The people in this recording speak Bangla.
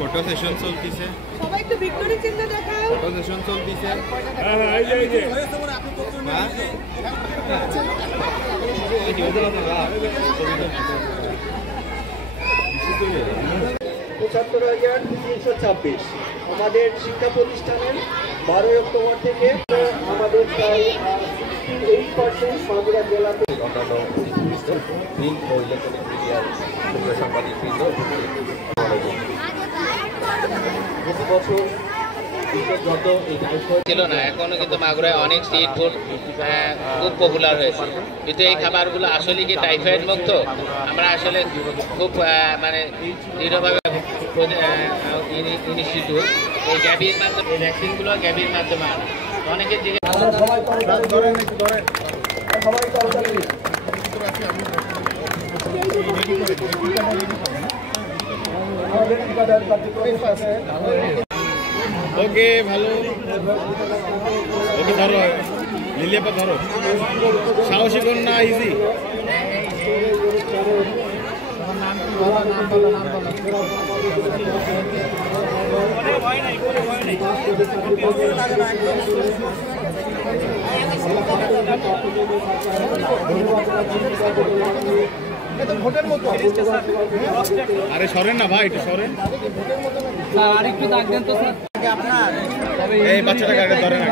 ফটো সেশন চলতেছে, সবাই একটু ভিক্টোরি চিহ্ন দেখাও। ফটো সেশন চলতেছে। আমাদের শিক্ষা প্রতিষ্ঠানের 12 অক্টোবর থেকে আমাদের প্রায় 8% মাগুরা জেলাতে অন্যান্য প্রিন্ট ও ইলেকট্রনিক মিডিয়ার সাংবাদিকবৃন্দ প্রতি বছর ছিল না, এখনো কিন্তু মাগুরায় অনেক স্ট্রিট ফুড খুব পপুলার হয়েছে। কিন্তু এই খাবারগুলো আসলে কি টাইফয়েড মুক্ত? আমরা আসলে খুব মানে দৃঢ়ভাবে ইনস্টিটিউট এই গ্যাবির মাধ্যমে এই ভ্যাকসিনগুলো গ্যাবির মাধ্যমে আনে অনেকের দিকে ওকে ভালো, ওকে ধরো লিলিয়াপা ধরো, সাহসী কন্যা ইজি। আরে সরেন না ভাই, একটু সরেন। আর একটু দাগ দেন তো স্যার। এই বাচ্চাটাকে আগে ধরেন।